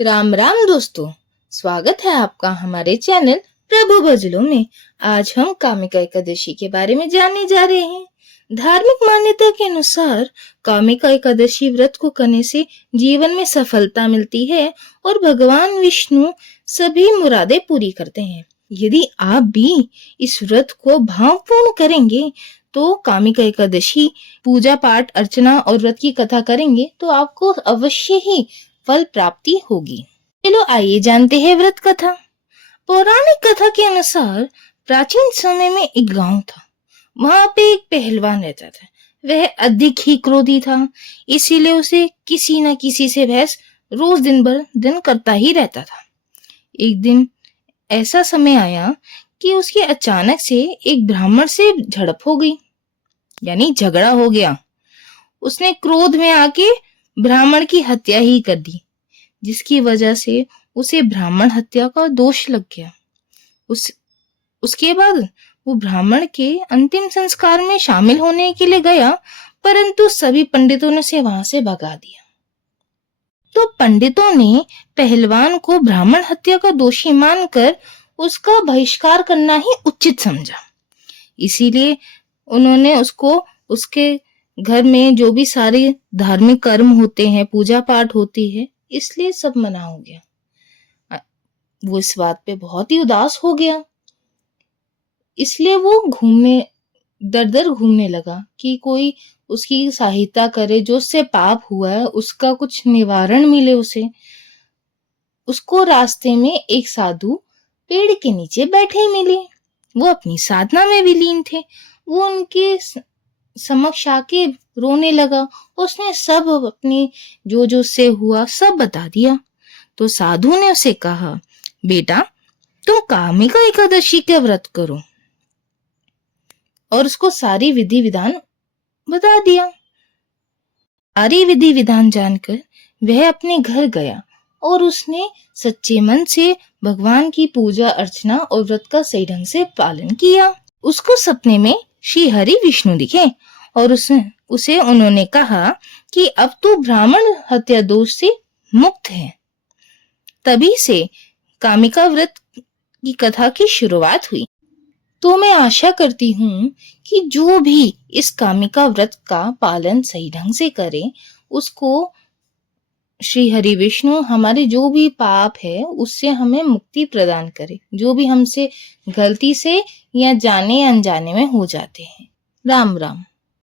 राम राम दोस्तों, स्वागत है आपका हमारे चैनल प्रभु भजलों में। आज हम कामिका एकादशी के बारे में जानने जा रहे हैं। धार्मिक मान्यता के अनुसार कामिका एकादशी व्रत को करने से जीवन में सफलता मिलती है और भगवान विष्णु सभी मुरादें पूरी करते हैं। यदि आप भी इस व्रत को भावपूर्ण करेंगे तो कामिका एकादशी पूजा पाठ अर्चना और व्रत की कथा करेंगे तो आपको अवश्य ही फल प्राप्ति होगी। चलो आइए जानते हैं व्रत कथा। पौराणिक कथा के अनुसार प्राचीन समय में एक गांव था। वहां पे एक पहलवान रहता था। वह अधिक ही क्रोधी था, इसीलिए उसे किसी न किसी से बहस रोज दिन करता ही रहता था। एक दिन ऐसा समय आया कि उसके अचानक से एक ब्राह्मण से झड़प हो गई, यानी झगड़ा हो गया। उसने क्रोध में आके ब्राह्मण की हत्या ही कर दी, जिसकी वजह से उसे ब्राह्मण हत्या का दोष लग गया। उसके बाद वो ब्राह्मण के अंतिम संस्कार में शामिल होने के लिए गया, परंतु सभी पंडितों ने उसे वहां से भगा दिया। तो पंडितों ने पहलवान को ब्राह्मण हत्या का दोषी मानकर उसका बहिष्कार करना ही उचित समझा। इसीलिए उन्होंने उसको उसके घर में जो भी सारे धार्मिक कर्म होते हैं, पूजा पाठ होती है, इसलिए सब मना हो गया। वो इस बात पे बहुत ही उदास हो गया, इसलिए वो दर दर घूमने लगा कि कोई उसकी सहायता करे, जो उससे पाप हुआ है उसका कुछ निवारण मिले उसे। उसको रास्ते में एक साधु पेड़ के नीचे बैठे मिले। वो अपनी साधना में विलीन थे। वो उनके समक्ष आके रोने लगा। उसने सब अपनी जो से हुआ सब बता दिया। तो साधु ने उसे कहा, बेटा तुम कामिका एकादशी का व्रत करो, और उसको सारी विधि विधान बता दिया। सारी विधि विधान जानकर वह अपने घर गया और उसने सच्चे मन से भगवान की पूजा अर्चना और व्रत का सही ढंग से पालन किया। उसको सपने में श्री हरि विष्णु दिखे और उसे उन्होंने कहा कि अब तू ब्राह्मण हत्या दोष से मुक्त है। तभी से कामिका व्रत की कथा की शुरुआत हुई। तो मैं आशा करती हूँ कि जो भी इस कामिका व्रत का पालन सही ढंग से करे, उसको श्री हरि विष्णु हमारे जो भी पाप है उससे हमें मुक्ति प्रदान करे, जो भी हमसे गलती से या जाने अनजाने में हो जाते हैं। राम राम।